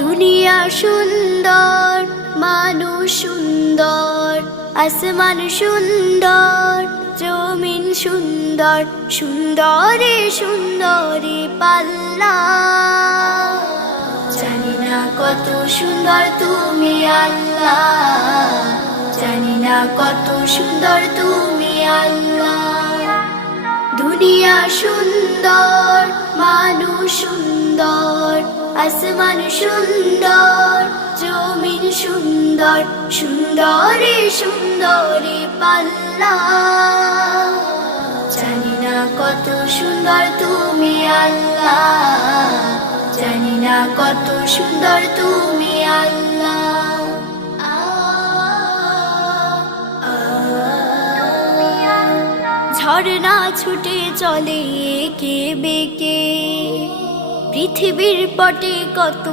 দুনিয়া সুন্দর, মানুষ সুন্দর, আসমান সুন্দর, জমিন সুন্দর, সুন্দরে সুন্দরে পাল্লা। জানি না কত সুন্দর তুমি আল্লাহ, জানি না কত সুন্দর তুমি আল্লাহ। দুনিয়া সুন্দর, মানুষ সুন্দর, আসমান সুন্দর, জমিন সুন্দর, সুন্দরে সুন্দরে পাল্লা। জানি না কত সুন্দর তুমি আল্লাহ, জানি না কত সুন্দর তুমি আল্লাহ। ঝর্ণা ছুটে চলে এঁকে বেঁকে, পৃথিবীর পটে কত